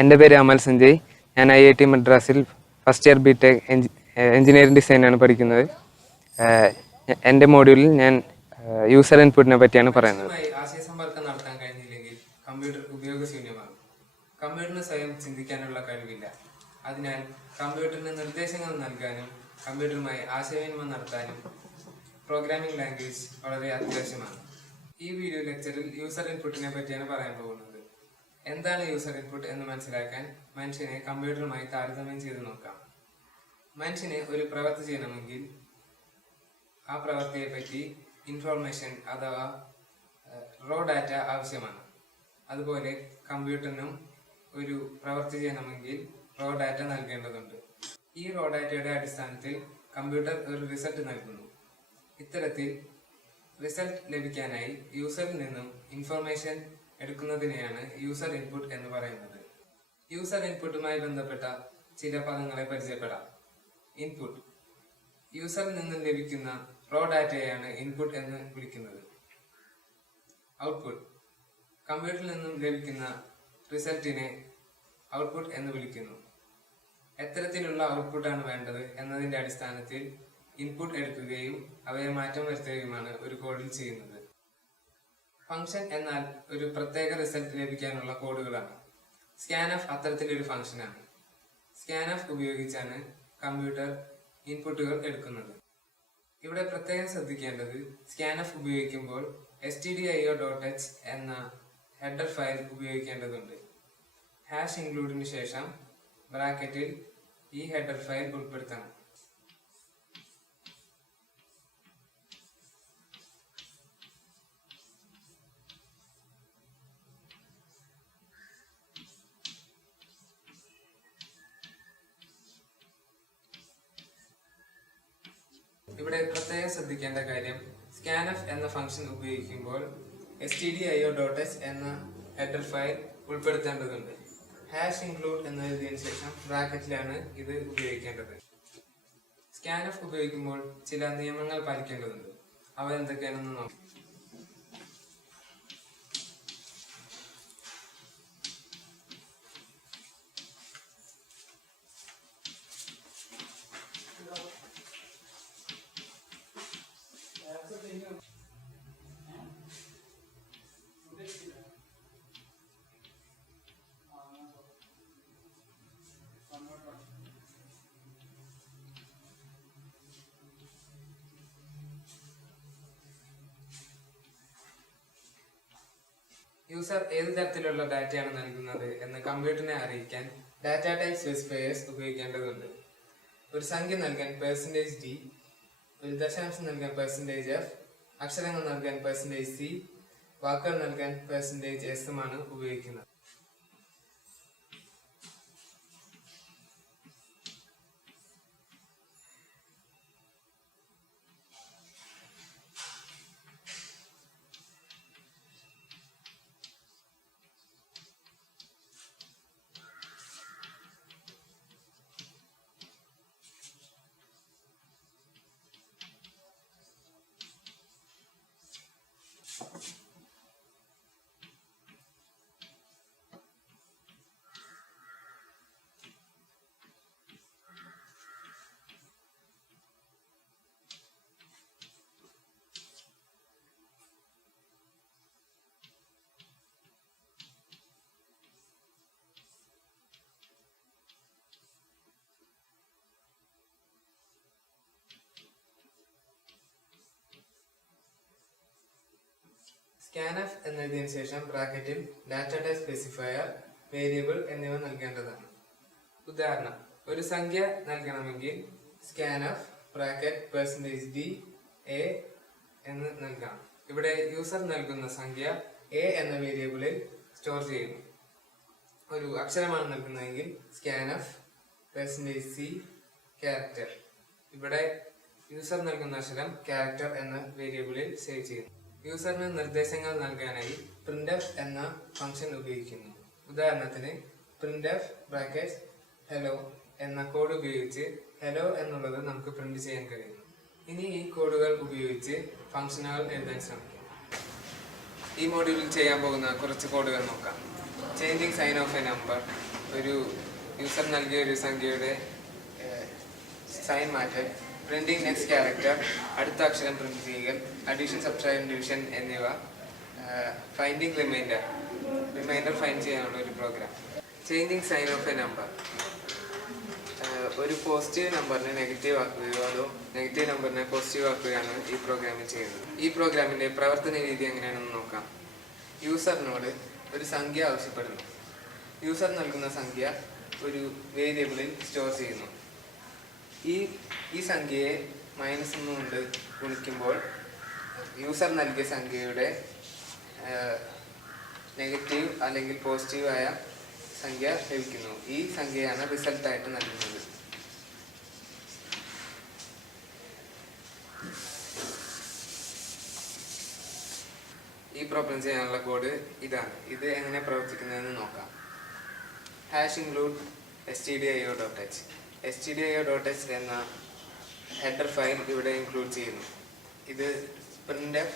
എൻ്റെ പേര് അമൽ സഞ്ജയ്. ഞാൻ IIT മദ്രാസിൽ ഫസ്റ്റ് ഇയർ BTech എഞ്ചിനീയറിംഗ് ഡിസൈനാണ് പഠിക്കുന്നത്. എൻ്റെ മോഡ്യൂളിൽ ഞാൻ യൂസർ ഇൻപുട്ടിനെ പറ്റിയാണ് പറയുന്നത്. ആശയസമ്പർക്കം നടത്താൻ കഴിഞ്ഞില്ലെങ്കിൽ കമ്പ്യൂട്ടർ ഉപയോഗശൂന്യമാണ്. കമ്പ്യൂട്ടറിന് സ്വയം ചിന്തിക്കാനുള്ള കഴിവില്ല. അതിനാൽ കമ്പ്യൂട്ടറിന് നിർദ്ദേശങ്ങൾ നൽകാനും കമ്പ്യൂട്ടറുമായി ആശയവിനിമയം നടത്താനും പ്രോഗ്രാമിംഗ് ലാംഗ്വേജ് വളരെ അത്യാവശ്യമാണ്. ഈ വീഡിയോ ലെക്ചറിൽ യൂസർ ഇൻപുട്ടിനെ പറ്റിയാണ് പറയാൻ പോകുന്നത്. എന്താണ് യൂസർ ഇൻപുട്ട് എന്ന് മനസ്സിലാക്കാൻ മനുഷ്യനെ കമ്പ്യൂട്ടറുമായി താരതമ്യം ചെയ്ത് നോക്കാം. മനുഷ്യന് ഒരു പ്രവൃത്തി ചെയ്യണമെങ്കിൽ ആ പ്രവൃത്തിയെ പറ്റി ഇൻഫോർമേഷൻ അഥവാ റോ ഡാറ്റ ആവശ്യമാണ്. അതുപോലെ കമ്പ്യൂട്ടറിനും ഒരു പ്രവൃത്തി ചെയ്യണമെങ്കിൽ റോ ഡാറ്റ നൽകേണ്ടതുണ്ട്. ഈ റോ ഡാറ്റയുടെ അടിസ്ഥാനത്തിൽ കമ്പ്യൂട്ടർ ഒരു റിസൾട്ട് നൽകുന്നു. ഇത്തരത്തിൽ റിസൾട്ട് ലഭിക്കാനായി യൂസറിൽ നിന്നും ഇൻഫർമേഷൻ എടുക്കുന്നതിനെയാണ് യൂസർ ഇൻപുട്ട് എന്ന് പറയുന്നത്. യൂസർ ഇൻപുട്ടുമായി ബന്ധപ്പെട്ട ചില പദങ്ങളെ പരിചയപ്പെടാം. ഇൻപുട്ട്: യൂസറിൽ നിന്നും ലഭിക്കുന്ന റോ ഡാറ്റയാണ് ഇൻപുട്ട് എന്ന് വിളിക്കുന്നത്. ഔട്ട്പുട്ട്: കമ്പ്യൂട്ടറിൽ നിന്നും ലഭിക്കുന്ന റിസൾട്ടിനെ ഔട്ട്പുട്ട് എന്ന് വിളിക്കുന്നു. എത്തരത്തിലുള്ള ഔട്ട്പുട്ടാണ് വേണ്ടത് എന്നതിന്റെ അടിസ്ഥാനത്തിൽ ഇൻപുട്ട് എടുക്കുകയും അവയെ മാറ്റം വരുത്തുകയുമാണ് ഒരു കോഡിൽ ചെയ്യുന്നത്. ഫംഗ്ഷൻ എന്നാൽ ഒരു പ്രത്യേക റിസൾട്ട് ലഭിക്കാനുള്ള കോഡുകളാണ്. സ്കാൻഎഫ് അത്തരത്തിലൊരു ഫംഗ്ഷനാണ്. സ്കാൻഎഫ് ഉപയോഗിച്ചാണ് കമ്പ്യൂട്ടർ ഇൻപുട്ടുകൾ എടുക്കുന്നത്. ഇവിടെ പ്രത്യേകം ശ്രദ്ധിക്കേണ്ടത്, സ്കാൻഎഫ് ഉപയോഗിക്കുമ്പോൾ stdio.h എന്ന ഹെഡർ ഫയൽ ഉപയോഗിക്കേണ്ടതുണ്ട്. ഹാഷ് ഇൻക്ലൂഡിന് ശേഷം ബ്രാക്കറ്റിൽ ഈ ഹെഡർ ഫയൽ ഉൾപ്പെടുത്തണം. ഇവിടെ പ്രത്യേകം ശ്രദ്ധിക്കേണ്ട കാര്യം, സ്കാൻഎഫ് എന്ന ഫംഗ്ഷൻ ഉപയോഗിക്കുമ്പോൾ stdio.h എന്ന ഹെഡർ ഫയൽ ഉൾപ്പെടുത്തേണ്ടതുണ്ട്. ഹാഷ് ഇൻക്ലൂഡ് എന്ന് എഴുതിയതിനു ശേഷം ബ്രാക്കറ്റിലാണ് ഇത് ഉപയോഗിക്കേണ്ടത്. സ്കാൻഎഫ് ഉപയോഗിക്കുമ്പോൾ ചില നിയമങ്ങൾ പാലിക്കേണ്ടതുണ്ട്. അവ എന്തൊക്കെയാണെന്ന് നോക്കാം. യൂസർ ഏത് തരത്തിലുള്ള ഡാറ്റയാണ് നൽകുന്നത് എന്ന് കമ്പ്യൂട്ടറിനെ അറിയിക്കാൻ ഡാറ്റ ടൈപ്പ് സ്പെസിഫയേഴ്സ് ഉപയോഗിക്കേണ്ടതുണ്ട്. ഒരു സംഖ്യ നൽകാൻ %d, ഒരു ദശാംശം നൽകാൻ %f, അക്ഷരങ്ങൾ നൽകാൻ %c, വാക്കുകൾ നൽകാൻ %s ആണ് ഉപയോഗിക്കുന്നത്. സ്കാൻഎഫ് എന്നതിന് ശേഷം ബ്രാക്കറ്റിൽ ഡാറ്റ ടൈപ്പ് സ്പെസിഫയർ, വേരിയബിൾ എന്നിവ നൽകേണ്ടതാണ്. ഉദാഹരണം, ഒരു സംഖ്യ നൽകണമെങ്കിൽ സ്കാൻഎഫ് ബ്രാക്കറ്റ് %d a എന്ന് നൽകണം. ഇവിടെ യൂസർ നൽകുന്ന സംഖ്യ a എന്ന വേരിയബിളിൽ സ്റ്റോർ ചെയ്യുന്നു. ഒരു അക്ഷരമാണ് നൽകുന്നതെങ്കിൽ സ്കാൻഎഫ് %c ക്യാരക്ടർ. ഇവിടെ യൂസർ നൽകുന്ന അക്ഷരം ക്യാരക്ടർ എന്ന വേരിയബിളിൽ സേവ് ചെയ്യുന്നു. യൂസറിന് നിർദ്ദേശങ്ങൾ നൽകാനായി printf എന്ന ഫംഗ്ഷൻ ഉപയോഗിക്കുന്നു. ഉദാഹരണത്തിന് printf ബ്രാക്കറ്റ് hello എന്ന കോഡ് ഉപയോഗിച്ച് hello എന്നുള്ളത് നമുക്ക് പ്രിന്റ് ചെയ്യാൻ കഴിയുന്നു. ഇനി ഈ കോഡുകൾ ഉപയോഗിച്ച് ഫംഗ്ഷനുകൾ എഴുതാൻ ശ്രമിക്കാം. ഈ മോഡ്യൂളിൽ ചെയ്യാൻ പോകുന്ന കുറച്ച് കോഡുകൾ നോക്കാം. Changing sign of a number, ഒരു യൂസർ നൽകിയ ഒരു സംഖ്യയുടെ സൈൻ മാറ്റൽ, പ്രിന്റിംഗ് നെക്സ്റ്റ് ക്യാരക്ടർ, അടുത്ത അക്ഷരം പ്രിന്റ് ചെയ്യുക, അഡീഷൻ സബ്ട്രാക്ഷൻ ഡിവിഷൻ എന്നിവ, ഫൈൻഡിങ് റിമൈൻഡർ ഫൈൻഡ് ചെയ്യാനുള്ള ഒരു program. Changing sign of a number, ഒരു പോസിറ്റീവ് നമ്പറിനെ നെഗറ്റീവ് ആക്കുകയോ അതോ നെഗറ്റീവ് നമ്പറിനെ പോസിറ്റീവ് ആക്കുകയാണ് ഈ പ്രോഗ്രാമിൽ ചെയ്യുന്നത്. ഈ പ്രോഗ്രാമിൻ്റെ പ്രവർത്തന രീതി എങ്ങനെയാണെന്ന് നോക്കാം. യൂസറിനോട് ഒരു സംഖ്യ ആവശ്യപ്പെടുന്നു. യൂസർ നൽകുന്ന സംഖ്യ ഒരു വേരിയബിളിൽ സ്റ്റോർ ചെയ്യുന്നു. ഈ സംഖ്യയെ -1 കൊണ്ട് ഗുണിക്കുമ്പോൾ യൂസർ നൽകിയ സംഖ്യയുടെ നെഗറ്റീവ് അല്ലെങ്കിൽ പോസിറ്റീവായ സംഖ്യ ലഭിക്കുന്നു. ഈ സംഖ്യയാണ് റിസൾട്ടായിട്ട് നൽകുന്നത്. ഈ പ്രോബ്ലം ചെയ്യാനുള്ള കോഡ് ഇതാണ്. ഇത് എങ്ങനെ പ്രവർത്തിക്കുന്നതെന്ന് നോക്കാം. #include stdio.h. stdio.h എന്ന ഹെഡർ ഫയൽ ഇവിടെ ഇൻക്ലൂഡ് ചെയ്യുന്നു. ഇത് printf,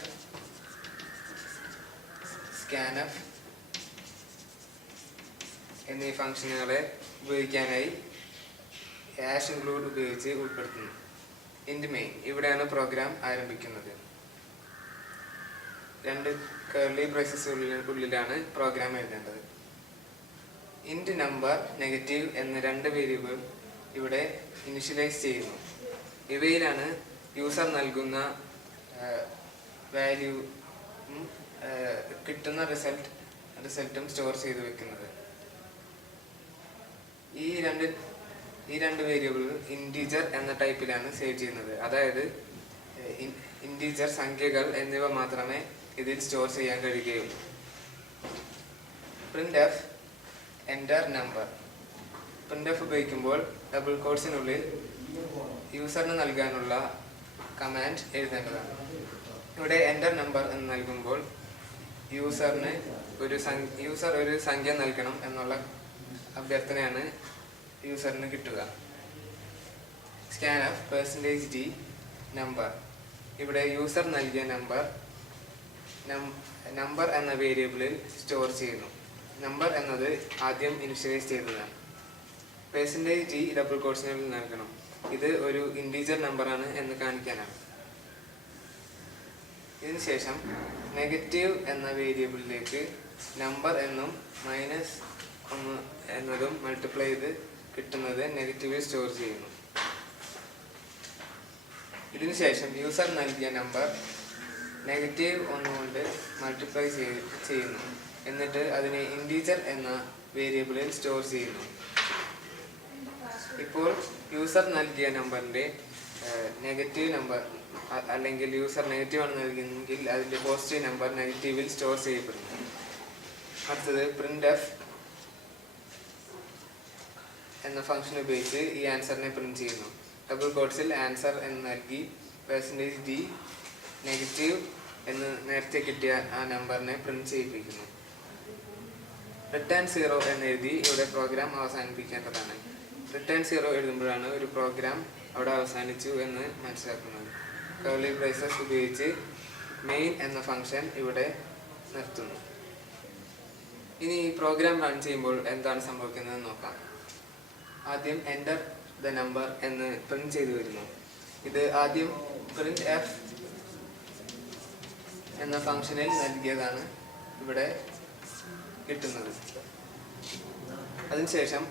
scanf എന്നീ ഫംഗ്ഷനുകളെ ഉപയോഗിക്കാനായി #include ഉപയോഗിച്ച് ഉൾപ്പെടുത്തുന്നു. int main, ഇവിടെയാണ് പ്രോഗ്രാം ആരംഭിക്കുന്നത്. 2 കർലി ബ്രേസസ് ഉള്ളിലാണ് പ്രോഗ്രാം എഴുതേണ്ടത്. int നമ്പർ, നെഗറ്റീവ് എന്ന 2 വേരിയബിൾ ഇവിടെ ഇനിഷ്യലൈസ് ചെയ്യുന്നു. ഇവയിലാണ് യൂസർ നൽകുന്ന വാല്യൂ കിട്ടുന്ന റിസൾട്ടും സ്റ്റോർ ചെയ്ത് വെക്കുന്നത്. ഈ രണ്ട് വേരിയബിളുകൾ ഇൻറ്റീജർ എന്ന ടൈപ്പിലാണ് സേവ് ചെയ്യുന്നത്. അതായത് ഇൻറ്റീജർ സംഖ്യകൾ എന്നിവ മാത്രമേ ഇതിൽ സ്റ്റോർ ചെയ്യാൻ കഴിയുകയുള്ളൂ. printf enter number. printf ഉപയോഗിക്കുമ്പോൾ ഡബിൾ കോട്സിനുള്ളിൽ യൂസറിന് നൽകാനുള്ള കമാൻഡ് എഴുതേണ്ടതാണ്. ഇവിടെ എൻ്റർ നമ്പർ എന്ന് നൽകുമ്പോൾ യൂസർ ഒരു സംഖ്യ നൽകണം എന്നുള്ള അഭ്യർത്ഥനയാണ് യൂസറിന് കിട്ടുക. scanf %d number. ഇവിടെ യൂസർ നൽകിയ നമ്പർ എന്ന വേരിയബിളിൽ സ്റ്റോർ ചെയ്യുന്നു. നമ്പർ എന്നത് ആദ്യം ഇനിഷ്യലൈസ് ചെയ്തതാണ്. %d ഡബിൾ കോട്സിനുള്ളിൽ നൽകണം. ഇത് ഒരു ഇൻറ്റീജർ നമ്പറാണ് എന്ന് കാണിക്കാനാണ്. ഇതിനുശേഷം നെഗറ്റീവ് എന്ന വേരിയബിളിലേക്ക് നമ്പർ എന്നും -1 എന്നതും മൾട്ടിപ്ലൈ ചെയ്ത് കിട്ടുന്നത് നെഗറ്റീവിൽ സ്റ്റോർ ചെയ്യുന്നു. ഇതിനുശേഷം യൂസർ നൽകിയ നമ്പർ -1 കൊണ്ട് മൾട്ടിപ്ലൈ ചെയ്യുന്നു. എന്നിട്ട് അതിനെ ഇൻറ്റീജർ എന്ന വേരിയബിളിൽ സ്റ്റോർ ചെയ്യുന്നു. ഇപ്പോൾ യൂസർ നൽകിയ നമ്പറിൻ്റെ നെഗറ്റീവ് നമ്പർ അല്ലെങ്കിൽ യൂസർ നെഗറ്റീവാണ് നൽകിയെങ്കിൽ അതിൻ്റെ പോസിറ്റീവ് നമ്പർ നെഗറ്റീവിൽ സ്റ്റോർ ചെയ്യപ്പെടുന്നു. അടുത്തത് printf എന്ന ഫംഗ്ഷൻ ഉപയോഗിച്ച് ഈ ആൻസറിനെ പ്രിന്റ് ചെയ്യുന്നു. ഡബിൾ കോട്ട്സിൽ ആൻസർ എന്ന് നൽകി %d നെഗറ്റീവ് എന്ന് നേരത്തെ കിട്ടിയ ആ നമ്പറിനെ പ്രിന്റ് ചെയ്യിപ്പിക്കുന്നു. റിട്ടേൺ 0 എന്നെഴുതി ഇവിടെ പ്രോഗ്രാം അവസാനിപ്പിക്കേണ്ടതാണ്. റിട്ടേൺ 0 എഴുതുമ്പോഴാണ് ഒരു പ്രോഗ്രാം അവിടെ അവസാനിച്ചു എന്ന് മനസ്സിലാക്കുന്നത്. കർലി ബ്രേസസ് ഉപയോഗിച്ച് മെയിൻ എന്ന ഫംഗ്ഷൻ ഇവിടെ നിർത്തുന്നു. ഇനി ഈ പ്രോഗ്രാം റൺ ചെയ്യുമ്പോൾ എന്താണ് സംഭവിക്കുന്നതെന്ന് നോക്കാം. ആദ്യം എൻ്റർ ദ നമ്പർ എന്ന് പ്രിന്റ് ചെയ്തു വരുന്നു. ഇത് ആദ്യം printf എന്ന ഫംഗ്ഷനിൽ നൽകിയതാണ് ഇവിടെ കിട്ടുന്നത്. അതിനുശേഷം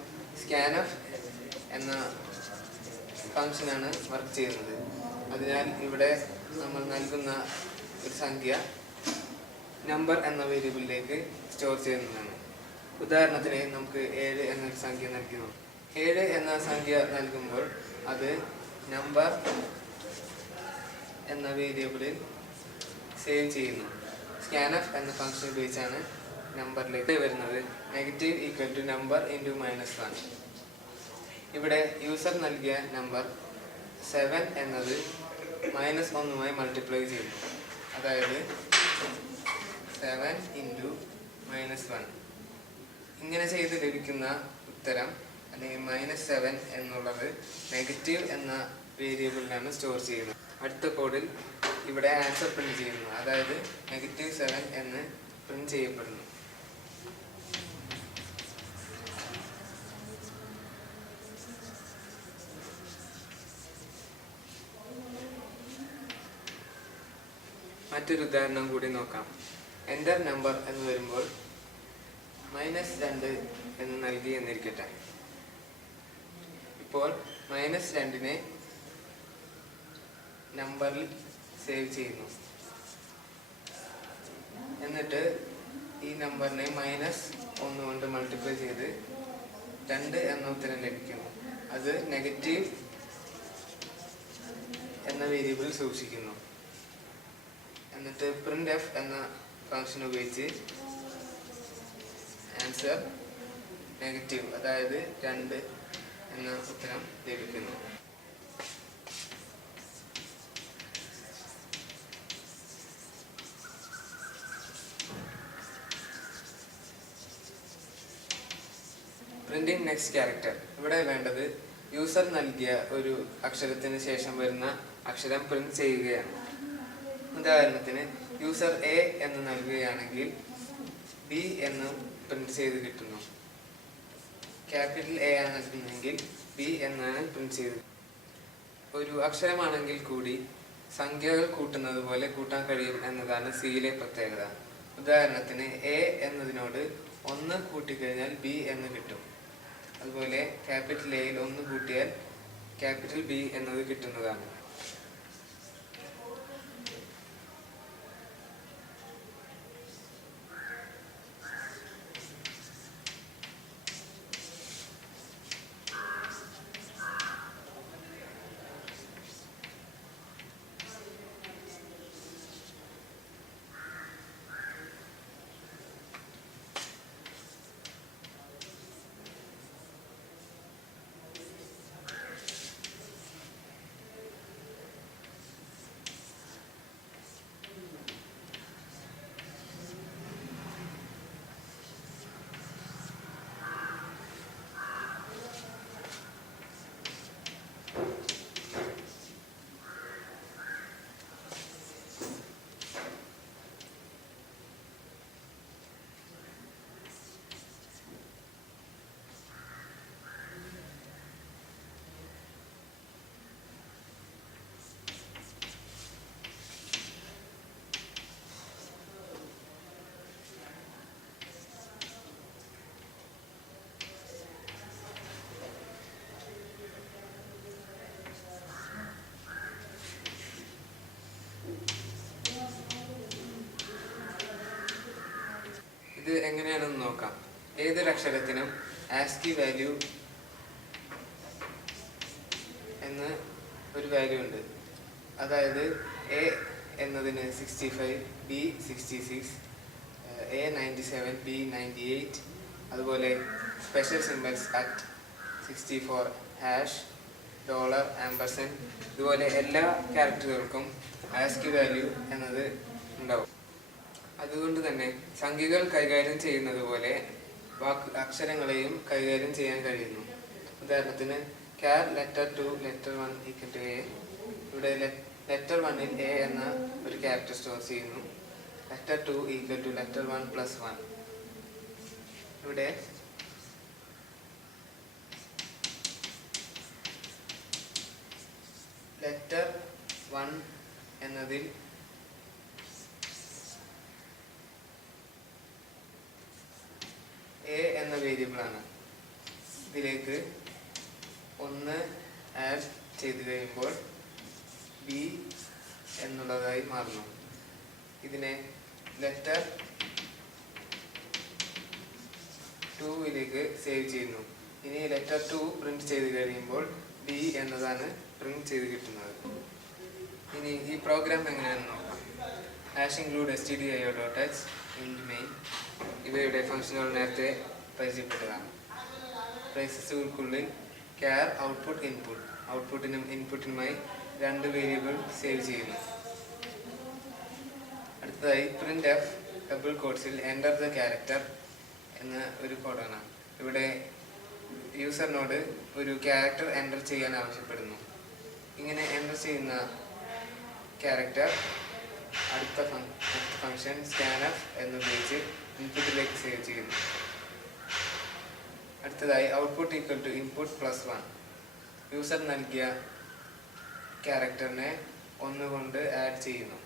scanf എന്ന ഫംഗ്ഷനാണ് വർക്ക് ചെയ്യുന്നത്. അതിനാൽ ഇവിടെ നമ്മൾ നൽകുന്ന ഒരു സംഖ്യ നമ്പർ എന്ന വേരിയബിളിലേക്ക് സ്റ്റോർ ചെയ്യുന്നതാണ്. ഉദാഹരണത്തിന് നമുക്ക് 7 എന്നൊരു സംഖ്യ നൽകുന്നു. 7 എന്ന സംഖ്യ നൽകുമ്പോൾ അത് നമ്പർ എന്ന വേരിയബിളിൽ സേവ് ചെയ്യുന്നു. scanf എന്ന ഫംഗ്ഷൻ ഉപയോഗിച്ചാണ് നമ്പറിലേക്ക് വരുന്നത്. Negative equal to number into -1. ഇവിടെ യൂസർ നൽകിയ നമ്പർ 7 എന്നത് -1 മൾട്ടിപ്ലൈ ചെയ്യുന്നു. അതായത് 7 ഇൻറ്റു -1. ഇങ്ങനെ ചെയ്ത് ലഭിക്കുന്ന ഉത്തരം അല്ലെങ്കിൽ -7 എന്നുള്ളത് നെഗറ്റീവ് എന്ന വേരിയബിളിലാണ് സ്റ്റോർ ചെയ്യുന്നത്. അടുത്ത കോഡിൽ ഇവിടെ ആൻസർ പ്രിന്റ് ചെയ്യുന്നു. അതായത് -7 എന്ന് പ്രിന്റ് ചെയ്യപ്പെടുന്നു. മറ്റൊരു ഉദാഹരണം കൂടി നോക്കാം. എൻ്റർ നമ്പർ എന്ന് വരുമ്പോൾ -2 എന്ന് നൽകി എന്നിരിക്കട്ടെ. ഇപ്പോൾ -2നെ നമ്പറിൽ സേവ് ചെയ്യുന്നു. എന്നിട്ട് ഈ നമ്പറിനെ -1 കൊണ്ട് മൾട്ടിപ്ലൈ ചെയ്ത് 2 എന്ന ഉത്തരം ലഭിക്കുന്നു. അത് നെഗറ്റീവ് എന്ന വേരിയബിൾ സൂക്ഷിക്കുന്നു. എന്നിട്ട് printf എന്ന ഫംഗ്ഷൻ ഉപയോഗിച്ച് ആൻസർ നെഗറ്റീവ്, അതായത് 2 എന്ന ഉത്തരം ലഭിക്കുന്നു. Printing next character. ഇവിടെ വേണ്ടത് യൂസർ നൽകിയ ഒരു അക്ഷരത്തിന് ശേഷം വരുന്ന അക്ഷരം പ്രിന്റ് ചെയ്യുകയാണ്. ഉദാഹരണത്തിന് യൂസർ എ എന്ന് നൽകുകയാണെങ്കിൽ ബി എന്ന് പ്രിന്റ് ചെയ്ത് കിട്ടുന്നു. ക്യാപിറ്റൽ എ ആണ് നൽകുന്നതെങ്കിൽ ബി എന്നാണ് പ്രിന്റ് ചെയ്ത്. ഒരു അക്ഷരമാണെങ്കിൽ കൂടി സംഖ്യകൾ കൂട്ടുന്നത് പോലെ കൂട്ടാൻ കഴിയും എന്നതാണ് സിയിലെ പ്രത്യേകത. ഉദാഹരണത്തിന് എ എന്നതിനോട് 1 കൂട്ടിക്കഴിഞ്ഞാൽ ബി എന്ന് കിട്ടും. അതുപോലെ ക്യാപിറ്റൽ എയിൽ 1 കൂട്ടിയാൽ ക്യാപിറ്റൽ ബി എന്നത് കിട്ടുന്നതാണ്. ഇത് എങ്ങനെയാണെന്ന് നോക്കാം. ഏതൊരക്ഷരത്തിനും ആസ്കി വാല്യൂ എന്ന് ഒരു വാല്യൂ ഉണ്ട്. അതായത് എ എന്നതിന് 65, ബി 66, എ 97, ബി 98, അതുപോലെ സ്പെഷ്യൽ സിംബൽസ് @64, $, ആംപർസൻഡ്, ഇതുപോലെ എല്ലാ ക്യാരക്ടറുകൾക്കും ആസ്കി വാല്യൂ എന്നത് ഉണ്ടാവും. അതുകൊണ്ട് തന്നെ സംഖ്യകൾ കൈകാര്യം ചെയ്യുന്നത് പോലെ അക്ഷരങ്ങളെയും കൈകാര്യം ചെയ്യാൻ കഴിയുന്നു. ഉദാഹരണത്തിന് char letter 2 letter 1 equal to a. ഇവിടെ ലെറ്റർ 1ൽ എ എന്ന ഒരു ക്യാരക്ടർ സ്റ്റോർ ചെയ്യുന്നു. Letter 2 equal to letter 1 plus 1. ഇവിടെ ലെറ്റർ 1 എന്നതിൽ എ എന്ന വേരിയബിളാണ്. ഇതിലേക്ക് 1 ആഡ് ചെയ്ത് കഴിയുമ്പോൾ ബി എന്നുള്ളതായി മാറുന്നു. ഇതിനെ ലെറ്റർ 2ലേക്ക് സേവ് ചെയ്യുന്നു. ഇനി ലെറ്റർ 2 പ്രിന്റ് ചെയ്ത് കഴിയുമ്പോൾ ബി എന്നതാണ് പ്രിന്റ് ചെയ്ത് കിട്ടുന്നത്. ഇനി ഈ പ്രോഗ്രാം എങ്ങനെയാണെന്ന് നോക്കാം. #include stdio.h int main ഇവയുടെ ഫംഗ്ഷനുകൾ നേരത്തെ പരിചയപ്പെട്ടതാണ്. ബ്രേസസുകൾക്കുള്ളിൽ char ഔട്ട്പുട്ട് ഇൻപുട്ട്, ഔട്ട്പുട്ടിനും ഇൻപുട്ടിനുമായി 2 വേരിയബിൾ സേവ് ചെയ്യുന്നു. അടുത്തതായി printf ഡബിൾ കോട്ട്സിൽ എൻ്റർ ദ ക്യാരക്ടർ എന്ന ഒരു കോഡാണ്. ഇവിടെ യൂസറിനോട് ഒരു ക്യാരക്ടർ എൻ്റർ ചെയ്യാൻ ആവശ്യപ്പെടുന്നു. ഇങ്ങനെ എൻ്റർ ചെയ്യുന്ന ക്യാരക്ടർ അടുത്ത ഫംഗ്ഷൻ scanf എന്നുപയോഗിച്ച് ഇൻപുട്ടിലേക്ക് സേവ് ചെയ്യുന്നു. അടുത്തതായി output equal to input plus 1. User നൽകിയ ക്യാരക്ടറിനെ 1 കൊണ്ട് ആഡ് ചെയ്യുന്നു.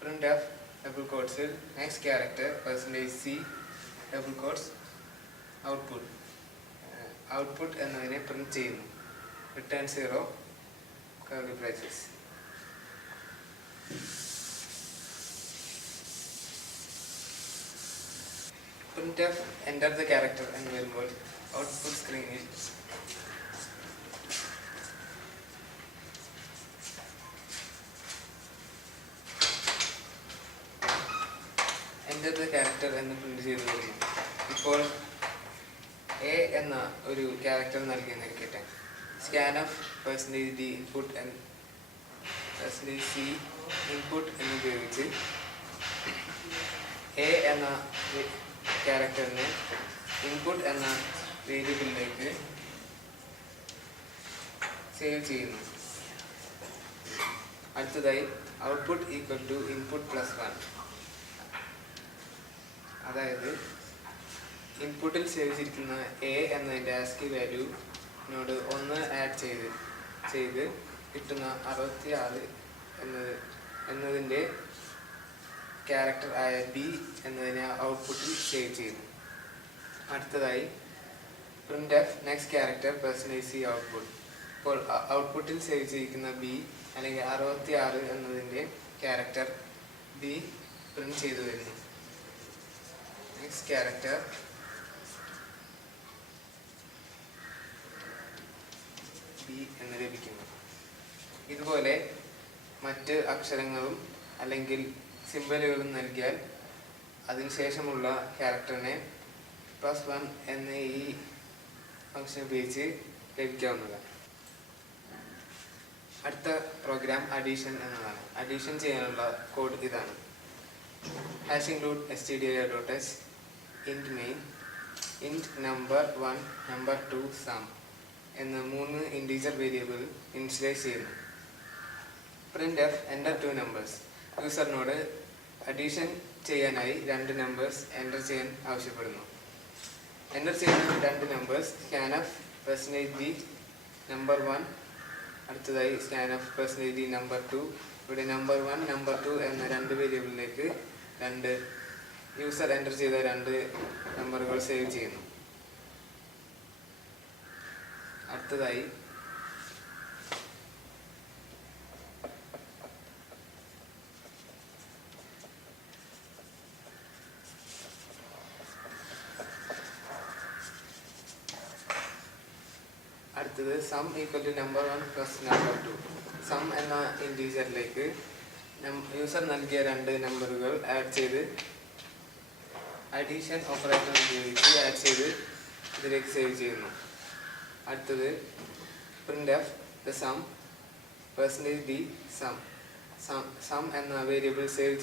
printf ഡബിൾ കോട്ട്സിൽ next character %c double quotes output എന്നതിനെ പ്രിന്റ് ചെയ്യുന്നു. Return 0 curly brackets. printf enter the character എന്ന് വരുമ്പോൾ ഔട്ട്പുട്ട് സ്ക്രീനിൽ enter the character എന്ന് പ്രിന്റ് ചെയ്തു വരുന്നു. ഇപ്പോൾ എ എന്ന ഒരു ക്യാരക്ടർ നൽകിയെന്നിരിക്കട്ടെ. scanf %d input %c input എന്നുപയോഗിച്ച് എ എന്ന ക്യാരക്ടറിനെ ഇൻപുട്ട് എന്ന വേരിയബിളിലേക്ക് സേവ് ചെയ്യുന്നു. അടുത്തതായി ഔട്ട്പുട്ട് ഈക്വൽ ടു ഇൻപുട്ട് +1, അതായത് ഇൻപുട്ടിൽ സേവ് ചെയ്തിരിക്കുന്ന എ എന്നതിൻ്റെ ആസ്കി വാല്യൂനോട് 1 ആഡ് ചെയ്ത് കിട്ടുന്ന 66 എന്നതിൻ്റെ ക്യാരക്ടർ ആയ ബി എന്നതിനെ ഔട്ട്പുട്ടിൽ സേവ് ചെയ്യുന്നു. അടുത്തതായി printf next character %c output. ഇപ്പോൾ ഔട്ട്പുട്ടിൽ സേവ് ചെയ്തിരിക്കുന്ന ബി അല്ലെങ്കിൽ 66 എന്നതിൻ്റെ ക്യാരക്ടർ ബി പ്രിന്റ് ചെയ്തു വരുന്നു. നെക്സ്റ്റ് ക്യാരക്ടർ ബി എന്ന് ലഭിക്കുന്നു. ഇതുപോലെ മറ്റ് അക്ഷരങ്ങളും അല്ലെങ്കിൽ സിംബലുകളും നൽകിയാൽ അതിനുശേഷമുള്ള ക്യാരക്ടറിനെ +1 എന്ന ഈ ഫംഗ്ഷൻ ഉപയോഗിച്ച് ലഭിക്കാവുന്നതാണ്. അടുത്ത പ്രോഗ്രാം അഡീഷൻ എന്നതാണ്. അഡീഷൻ ചെയ്യാനുള്ള കോഡ് ഇതാണ്. #include stdio.h int main int number1 number2 sum എന്ന 3 ഇൻറ്റീജർ വേരിയബിൾ ഇനിഷ്യലൈസ് ചെയ്യുന്നു. printf enter 2 numbers. യൂസറിനോട് അഡീഷൻ ചെയ്യാനായി 2 നമ്പേഴ്സ് എൻ്റർ ചെയ്യാൻ ആവശ്യപ്പെടുന്നു. എൻ്റർ ചെയ്യുന്ന 2 നമ്പേഴ്സ് scanf %d number1, അടുത്തതായി scanf %d number2. ഇവിടെ number1 number2 എന്ന 2 വേരിയബിളിലേക്ക് യൂസർ എൻ്റർ ചെയ്ത 2 നമ്പറുകൾ സേവ് ചെയ്യുന്നു. അടുത്തതായി some equal to number1 + number2. Some എന്ന ഇൻറ്റീജറിലേക്ക് യൂസർ നൽകിയ 2 നമ്പറുകൾ ആഡ് ചെയ്ത് അഡീഷൻ ഓപ്പറേറ്റർ ഉപയോഗിച്ച് ആഡ് ചെയ്ത് ഇതിലേക്ക് സേവ് ചെയ്യുന്നു. അടുത്തത് printf the sum %d sum എന്ന വേരിയബിൾ സേവ്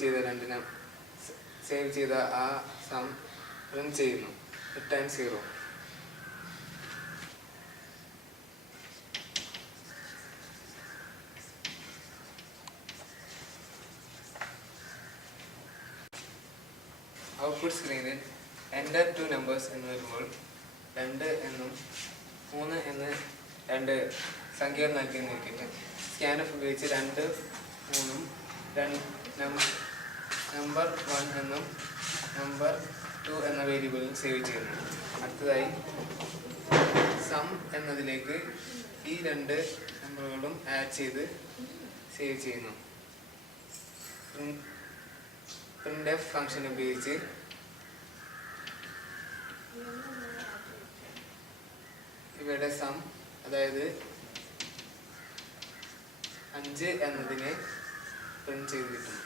ചെയ്ത ആ സം പ്രിന്റ് ചെയ്യുന്നു. റിട്ടേൺ 0. ഔട്ട്പുട്ട് സ്ക്രീനിൽ എൻ്റർ 2 നമ്പേഴ്സ് എന്ന് വരുമ്പോൾ 2 എന്നും 3 എന്ന് 2 സംഖ്യകൾ നൽകിയെന്നിരിക്കട്ടെ. scanf ഉപയോഗിച്ച് 2 3 നമ്പർ 1 എന്നും നമ്പർ 2 എന്ന വേരിയബിളിൽ സേവ് ചെയ്യുന്നു. അടുത്തതായി സം എന്നതിലേക്ക് ഈ 2 നമ്പറുകളും ആഡ് ചെയ്ത് സേവ് ചെയ്യുന്നു. printf ഫംഗ്ഷൻ ഉപയോഗിച്ച് ഇവയുടെ സം, അതായത് 5 എന്നതിനെ പ്രിന്റ് ചെയ്ത് കിട്ടുന്നു.